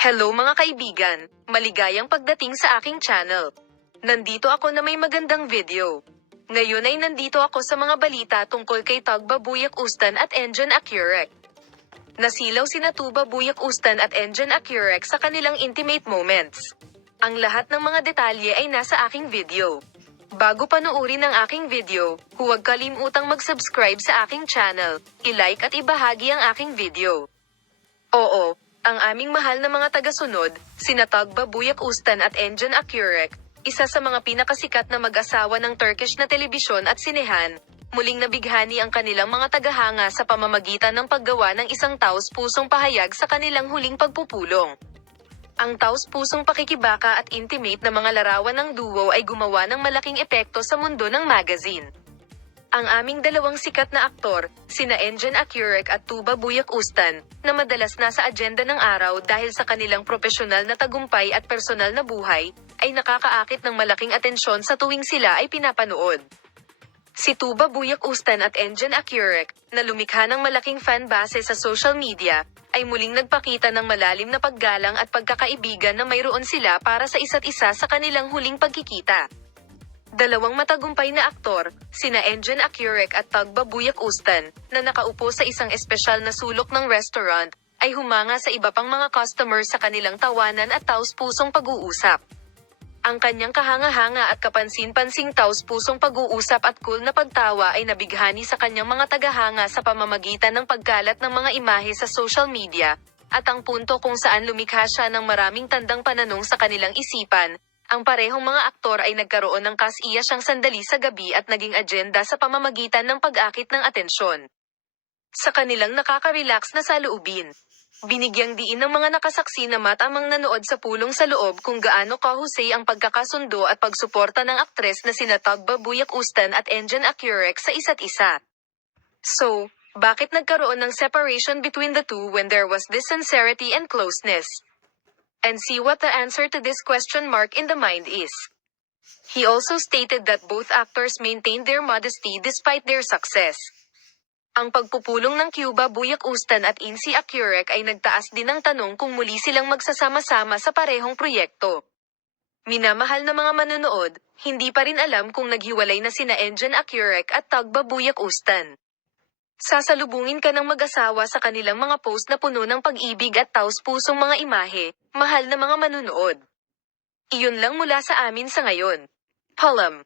Hello mga kaibigan, maligayang pagdating sa aking channel. Nandito ako na may magandang video. Ngayon ay nandito ako sa mga balita tungkol kay Tugba Buyak Ustan at Engin Akyurek. Nasilaw sina Tuba Buyak Ustan at Engin Akyurek sa kanilang intimate moments. Ang lahat ng mga detalye ay nasa aking video. Bago panoorin ang aking video, huwag kalimutang mag-subscribe sa aking channel, i-like at ibahagi ang aking video. Oo, ang aming mahal na mga tagasunod, sina Tugba Buyak Ustan at Engin Akyurek, isa sa mga pinakasikat na mag-asawa ng Turkish na telebisyon at sinehan, muling nabighani ang kanilang mga tagahanga sa pamamagitan ng paggawa ng isang taos-pusong pahayag sa kanilang huling pagpupulong. Ang taos-pusong pakikibaka at intimate na mga larawan ng duo ay gumawa ng malaking epekto sa mundo ng magazine. Ang aming dalawang sikat na aktor, sina Engin Akyurek at Tuba Buyak Ustan, na madalas nasa agenda ng araw dahil sa kanilang propesyonal na tagumpay at personal na buhay, ay nakakaakit ng malaking atensyon sa tuwing sila ay pinapanood. Si Tuba Buyak Ustan at Engin Akyurek, na lumikha ng malaking fanbase sa social media, ay muling nagpakita ng malalim na paggalang at pagkakaibigan na mayroon sila para sa isa't isa sa kanilang huling pagkikita. Dalawang matagumpay na aktor, sina Engin Akyurek at Tugba Buyak Ustan, na nakaupo sa isang espesyal na sulok ng restaurant, ay humanga sa iba pang mga customers sa kanilang tawanan at taos-pusong pag-uusap. Ang kanyang kahanga-hanga at kapansin-pansing taos-pusong pag-uusap at cool na pagtawa ay nabighani sa kanyang mga tagahanga sa pamamagitan ng pagkalat ng mga imahe sa social media, at ang punto kung saan lumikha siya ng maraming tandang pananong sa kanilang isipan. Ang parehong mga aktor ay nagkaroon ng kas-iya-siyang sandali sa gabi at naging agenda sa pamamagitan ng pag-akit ng atensyon sa kanilang nakaka-relax na saloobin. Binigyang diin ng mga nakasaksi na matamang nanood sa pulong sa loob kung gaano kahusay ang pagkakasundo at pagsuporta ng aktres na sina Tugba Buyak Ustan at Engin Akyurek sa isa't isa. So, bakit nagkaroon ng separation between the two when there was this sincerity and closeness? And see what the answer to this question mark in the mind is. He also stated that both actors maintained their modesty despite their success. Ang pagpupulong ng Tuba Buyak Ustan at Engin Akyurek ay nagtaas din ng tanong kung muli silang magsasama-sama sa parehong proyekto. Minamahal na mga manonood, hindi pa rin alam kung naghiwalay na sina Engin Akyurek at Tugba Buyak Ustan. Sasalubungin ka ng mag-asawa sa kanilang mga post na puno ng pag-ibig at taos-pusong mga imahe, mahal na mga manunood. Iyon lang mula sa amin sa ngayon. Paalam.